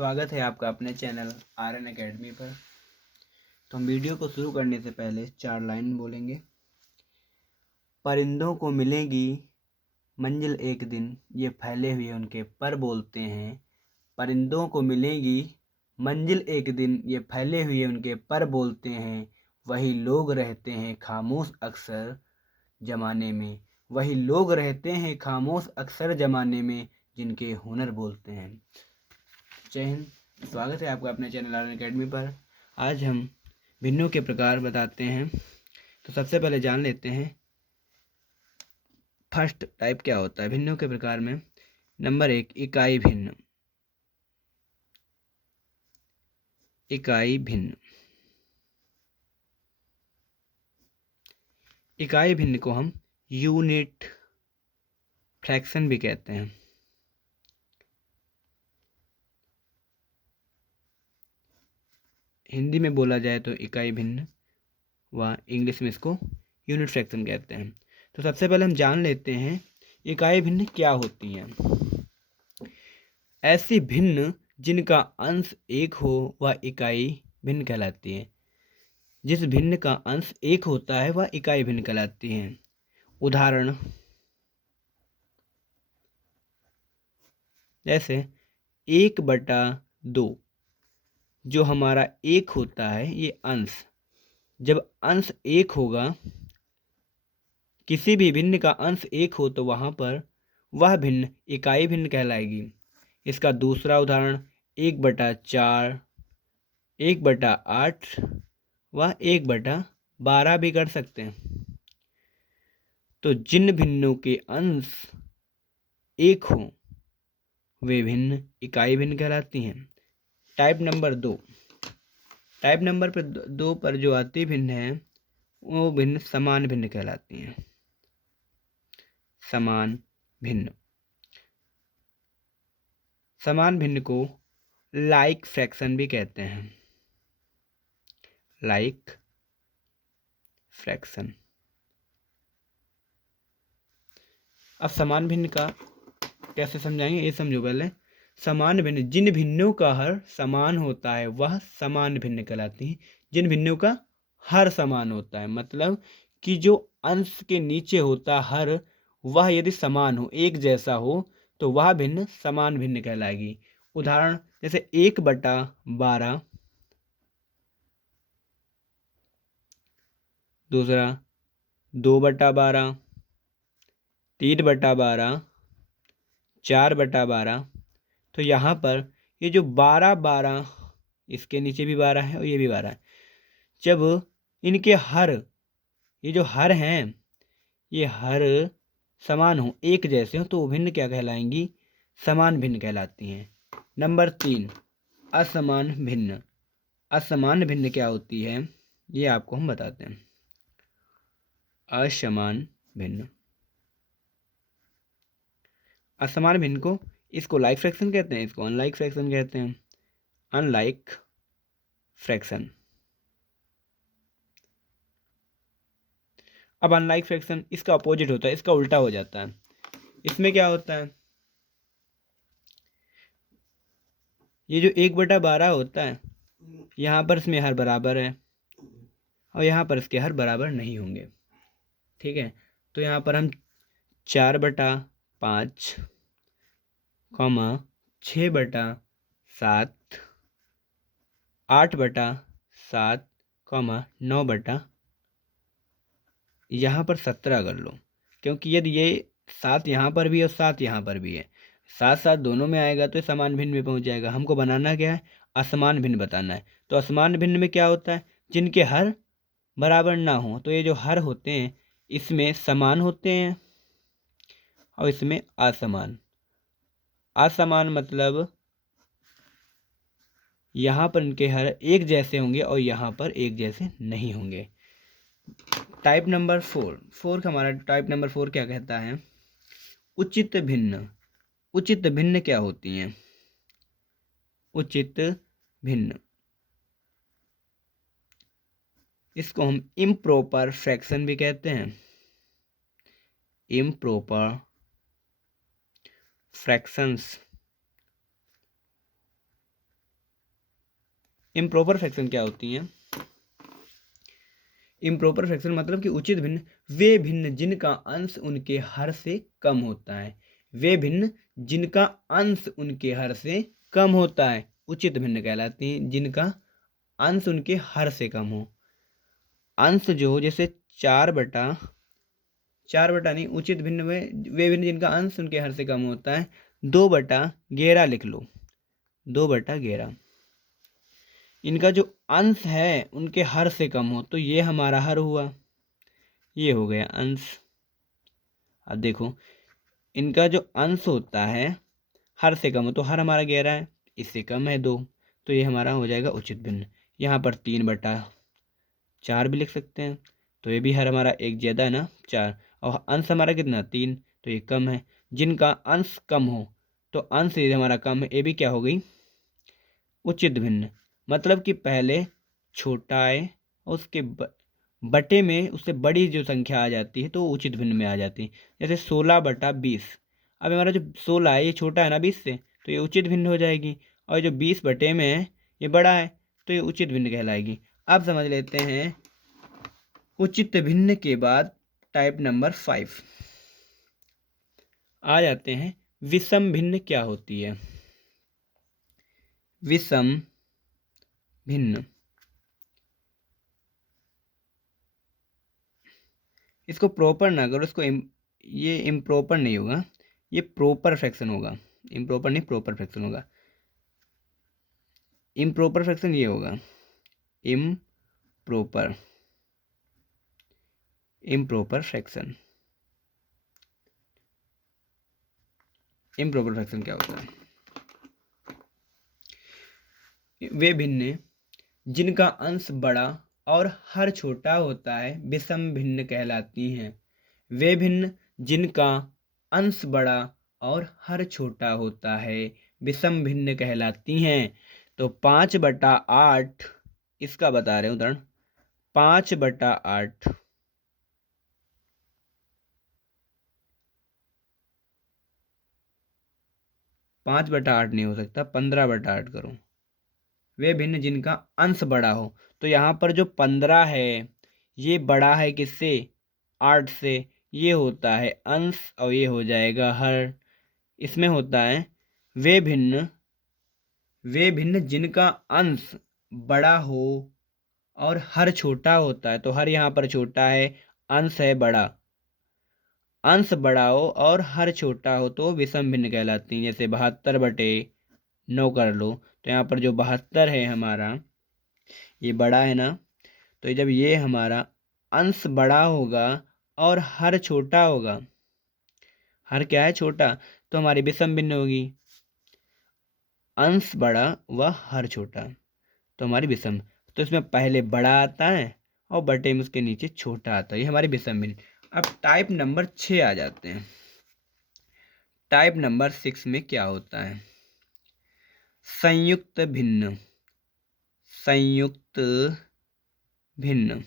स्वागत है आपका अपने चैनल आर्यन एकेडमी पर। तो हम वीडियो को शुरू करने से पहले 4 लाइन बोलेंगे। परिंदों को मिलेगी मंजिल एक दिन, ये फैले हुए उनके पर बोलते हैं। परिंदों को मिलेगी मंजिल एक दिन, ये फैले हुए उनके पर बोलते हैं। वही लोग रहते हैं खामोश अक्सर जमाने में, वही लोग रहते हैं खामोश अक्सर जमाने में, जिनके हुनर बोलते हैं। जय हिंद। स्वागत है आपका अपने चैनल आर्यन एकेडमी पर। आज हम भिन्नों के प्रकार बताते हैं। तो सबसे पहले जान लेते हैं फर्स्ट टाइप क्या होता है भिन्नों के प्रकार में। नंबर 1, इकाई भिन्न। इकाई भिन्न। इकाई भिन्न को हम यूनिट फ्रैक्शन भी कहते हैं। हिंदी में बोला जाए तो इकाई भिन्न व इंग्लिश में इसको यूनिट फ्रैक्शन कहते हैं। तो सबसे पहले हम जान लेते हैं इकाई भिन्न क्या होती हैं। ऐसी भिन्न जिनका अंश एक हो वह इकाई भिन्न कहलाती है। जिस भिन्न का अंश एक होता है वह इकाई भिन्न कहलाती है। उदाहरण जैसे 1/2 जो हमारा एक होता है ये अंश, जब अंश एक होगा, किसी भी भिन्न का अंश एक हो तो वहाँ पर वह भिन्न इकाई भिन्न कहलाएगी। इसका दूसरा उदाहरण 1/4, 1/8 व 1/12 भी कर सकते हैं। तो जिन भिन्नों के अंश एक हो वे भिन्न इकाई भिन्न कहलाती हैं। Type number 2। टाइप नंबर पर 2 पर जो आती भिन्न है वो भिन्न समान भिन्न कहलाती हैं। समान भिन्न। समान भिन्न को लाइक फ्रैक्शन भी कहते हैं। Like fraction. अब समान भिन्न का कैसे समझाएंगे ये समझो पहले। समान भिन्न, जिन भिन्नों का हर समान होता है वह समान भिन्न कहलाती है। जिन भिन्नों का हर समान होता है मतलब कि जो अंश के नीचे होता हर, वह यदि समान हो, एक जैसा हो, तो वह भिन्न समान भिन्न कहलाएगी। उदाहरण जैसे 1/12, दूसरा 2/12, 3/12, 4/12। तो यहाँ पर ये जो 12, इसके नीचे भी 12 है और ये भी 12 है। जब इनके हर, ये जो हर हैं, ये हर समान हो, एक जैसे हो, तो भिन्न क्या कहलाएंगी? समान भिन्न कहलाती हैं। नंबर 3, असमान भिन्न। असमान भिन्न क्या होती है ये आपको हम बताते हैं। असमान भिन्न। असमान भिन्न को इसको लाइक फ्रैक्शन कहते हैं, इसको अनलाइक फ्रैक्शन कहते हैं। Unlike fraction. अब अनलाइक फ्रैक्शन इसका अपोजिट होता है, इसका उल्टा हो जाता है। इसमें क्या होता है, ये जो 1/12 होता है, यहाँ पर इसमें हर बराबर है और यहाँ पर इसके हर बराबर नहीं होंगे। ठीक है, तो यहाँ पर हम 4/5, 6/7, 8/7, 9 यहाँ पर 17 कर लो, क्योंकि यदि ये 7 यहाँ पर भी है और 7 यहाँ पर भी है, 7 दोनों में आएगा तो समान भिन्न में पहुँच जाएगा। हमको बनाना क्या है? असमान भिन्न बताना है। तो असमान भिन्न में क्या होता है? जिनके हर बराबर ना हो। तो ये जो हर होते हैं इसमें समान होते हैं और इसमें असमान। असमान मतलब यहाँ पर इनके हर एक जैसे होंगे और यहाँ पर एक जैसे नहीं होंगे। टाइप नंबर 4 का हमारा टाइप नंबर 4 क्या कहता है? उचित भिन्न। उचित भिन्न क्या होती हैं? उचित भिन्न, इसको हम इम्प्रॉपर फ्रैक्शन भी कहते हैं। Improper fractions. इम्प्रॉपर फ्रैक्शन क्या होती हैं? इम्प्रॉपर फ्रैक्शन मतलब कि उचित भिन्न वे भिन्न जिनका अंश उनके हर से कम होता है। वे भिन्न जिनका अंश उनके हर से कम होता है उचित भिन्न कहलाती हैं। जिनका अंश उनके हर से कम हो। अंश जो हो जैसे 4/4 नहीं, उचित भिन्न में वे भिन्न जिनका अंश उनके हर से कम होता है। 2/11 लिख लो, 2/11। इनका जो अंश है उनके हर से कम हो तो ये हमारा हर हुआ, ये हो गया अंश। अब देखो इनका जो अंश होता है हर से कम हो तो हर हमारा 11 है, इससे कम है 2, तो ये हमारा हो जाएगा उचित भिन्न। यहाँ पर 3/4 भी लिख सकते हैं, तो ये भी हर हमारा एक ज़्यादा है ना 4, और अंश हमारा कितना 3, तो ये कम है। जिनका अंश कम हो तो अंश ये हमारा कम है, ये भी क्या हो गई उचित भिन्न। मतलब कि पहले छोटा है और उसके बटे में उससे बड़ी जो संख्या आ जाती है तो वो उचित भिन्न में आ जाती है। जैसे 16/20, अब हमारा जो 16 है ये छोटा है ना 20 से, तो ये उचित भिन्न हो जाएगी। और जो 20 बटे में है ये बड़ा है तो ये उचित भिन्न कहलाएगी। अब समझ लेते हैं उचित भिन्न के बाद टाइप नंबर 5 आ जाते हैं। विषम भिन्न क्या होती है? विषम भिन्न, इसको प्रॉपर ना करो, इसको ये इम्प्रॉपर नहीं होगा, ये प्रॉपर फ्रैक्शन होगा। इम्प्रॉपर नहीं प्रॉपर फ्रैक्शन होगा। इम्प्रॉपर फ्रैक्शन ये होगा improper, improper fraction. Improper fraction क्या होता है? वे भिन्न जिनका अंश बड़ा और हर छोटा होता है विषम भिन्न कहलाती हैं। वे भिन्न जिनका अंश बड़ा और हर छोटा होता है विषम भिन्न कहलाती हैं। तो 5/8 इसका बता रहे हैं उदाहरण। 5/8 5/8 नहीं हो सकता, 15/8 करो। वे भिन्न जिनका अंश बड़ा हो, तो यहाँ पर जो 15 है ये बड़ा है किससे? 8 से। ये होता है अंश और ये हो जाएगा हर। इसमें होता है वे भिन्न जिनका अंश बड़ा हो और हर छोटा होता है, तो हर यहाँ पर छोटा है, अंश है बड़ा। अंश बड़ा हो और हर छोटा हो तो विषम भिन्न कहलाती हैं। जैसे 72/9 कर लो, तो यहाँ पर जो 72 है हमारा ये बड़ा है ना, तो जब ये हमारा अंश बड़ा होगा और हर छोटा होगा, हर क्या है छोटा, तो हमारी विषम भिन्न होगी। अंश बड़ा व हर छोटा तो हमारी विषम। तो इसमें पहले बड़ा आता है और बटे में उसके नीचे छोटा आता है, ये हमारी विषम भिन्न। अब टाइप नंबर 6 आ जाते हैं। टाइप नंबर 6 में क्या होता है? संयुक्त भिन्न। संयुक्त भिन्न।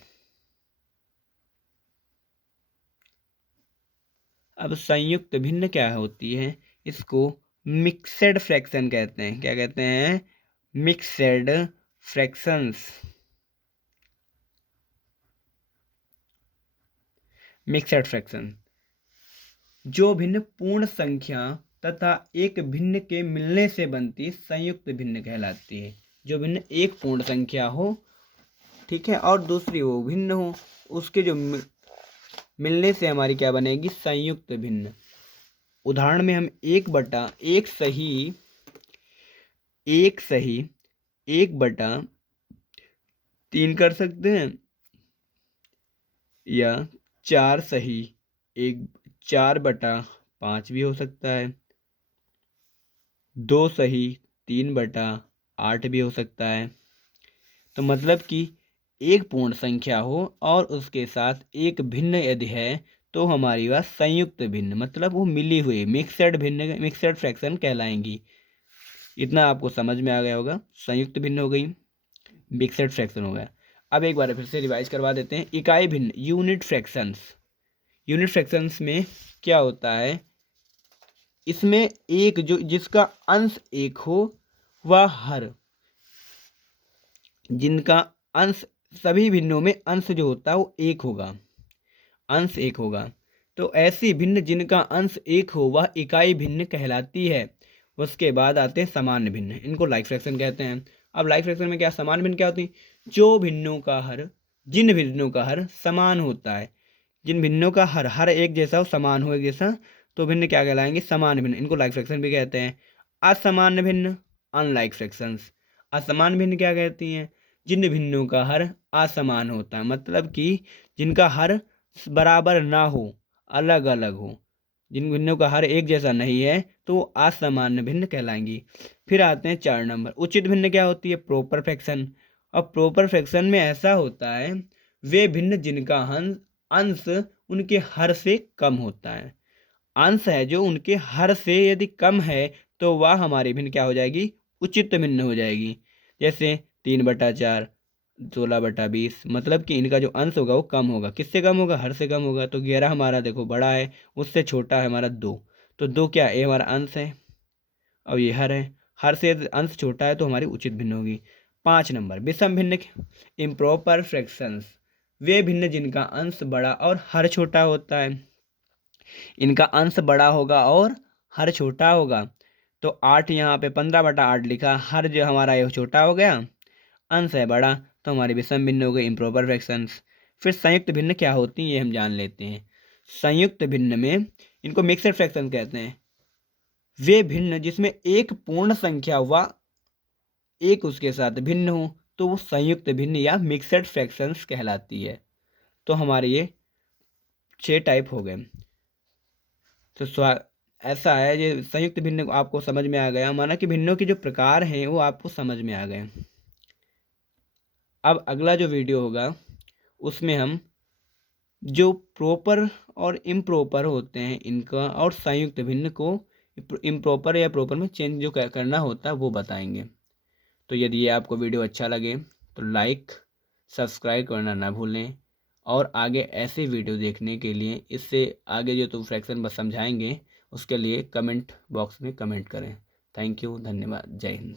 अब संयुक्त भिन्न क्या होती है? इसको मिक्सड फ्रैक्शन कहते हैं। क्या कहते हैं? Mixed fractions. मिक्सड फ्रैक्शन जो भिन्न पूर्ण संख्या तथा एक भिन्न के मिलने से बनती संयुक्त भिन्न कहलाती है। जो भिन्न एक पूर्ण संख्या हो, ठीक है, और दूसरी वो भिन्न हो, उसके जो मिलने से हमारी क्या बनेगी? संयुक्त भिन्न। उदाहरण में हम 1/1 सही 1/3 कर सकते हैं, या 4 सही 4/5 भी हो सकता है। 2 सही 3/8 भी हो सकता है। तो मतलब कि एक पूर्ण संख्या हो और उसके साथ एक भिन्न यदि है तो हमारी बात संयुक्त भिन्न, मतलब वो मिली हुई मिक्सड भिन्न, मिक्सड फ्रैक्शन कहलाएंगी। इतना आपको समझ में आ गया होगा। संयुक्त भिन्न हो गई, मिक्सड फ्रैक्शन हो गया। अब एक बार फिर से रिवाइज करवा देते हैं। इकाई भिन्न यूनिट फ्रैक्शंस। यूनिट फ्रैक्शंस में क्या होता है? इसमें एक जो जिसका अंश एक हो वह हर, जिनका अंश, सभी भिन्नों में अंश जो होता है वो एक होगा, अंश एक होगा। तो ऐसी भिन्न जिनका अंश एक हो वह इकाई भिन्न कहलाती है। उसके बाद आते हैं सामान्य भिन्न, इनको लाइक फ्रैक्शन कहते हैं। अब लाइक फ्रैक्शन में क्या, सामान्य भिन्न क्या होती है, जो भिन्नों का हर, जिन भिन्नों का हर समान होता है, जिन भिन्नों का हर एक जैसा हो, समान हो एक जैसा, तो भिन्न क्या कहलाएंगे, सामान्य भिन्न। इनको लाइक फ्रैक्शन भी कहते हैं। असामान्य भिन्न, अनलाइक फ्रैक्शंस। असामान्य भिन्न क्या कहती हैं, जिन भिन्नों का हर असमान होता है, मतलब कि जिनका हर बराबर ना हो, अलग अलग हो, जिन भिन्नों का हर एक जैसा नहीं है तो असामान्य भिन्न कहलाएंगी। फिर आते हैं 4 नंबर, उचित भिन्न क्या होती है, प्रॉपर फ्रैक्शन। अब प्रॉपर फ्रैक्शन में ऐसा होता है, वे भिन्न जिनका अंश उनके हर से कम होता है। अंश है जो उनके हर से यदि कम है तो वह हमारी भिन्न क्या हो जाएगी, उचित भिन्न हो जाएगी। जैसे 3/4, 16/20, मतलब कि इनका जो अंश होगा वो कम होगा, किससे कम होगा, हर से कम होगा। तो 11 हमारा देखो बड़ा है, उससे छोटा है हमारा 2, तो 2 क्या है, ये हमारा अंश है और ये हर है, हर से अंश छोटा है तो हमारी उचित भिन्न होगी। 5 नंबर, विषम भिन्न, इम्प्रॉपर फ्रैक्शंस। वे भिन्न जिनका अंश बड़ा और हर छोटा होता है, इनका अंश बड़ा होगा और हर छोटा होगा। तो 8 यहाँ पे 15/8 लिखा, हर जो हमारा ये छोटा हो गया, अंश है बड़ा, तो हमारी विषम भिन्न हो गई, इम्प्रॉपर फ्रैक्शंस। फिर संयुक्त भिन्न क्या होती हैं ये हम जान लेते हैं। संयुक्त भिन्न में, इनको मिक्सड फ्रैक्शन कहते हैं, वे भिन्न जिसमें एक पूर्ण संख्या व एक उसके साथ भिन्न हो तो वो संयुक्त भिन्न या मिक्सड फ्रैक्शंस कहलाती है। तो हमारे ये 6 टाइप हो गए। तो ऐसा है, ये संयुक्त भिन्न आपको समझ में आ गया, माना कि भिन्नों के जो प्रकार हैं वो आपको समझ में आ गए। अब अगला जो वीडियो होगा उसमें हम जो प्रॉपर और इम्प्रॉपर होते हैं इनका और संयुक्त भिन्न को इम्प्रॉपर या प्रॉपर में चेंज जो करना होता है वो बताएंगे। तो यदि ये आपको वीडियो अच्छा लगे तो लाइक सब्सक्राइब करना ना भूलें, और आगे ऐसे वीडियो देखने के लिए, इससे आगे जो तो फ्रैक्शन बस समझाएंगे उसके लिए कमेंट बॉक्स में कमेंट करें। थैंक यू, धन्यवाद, जय हिंद।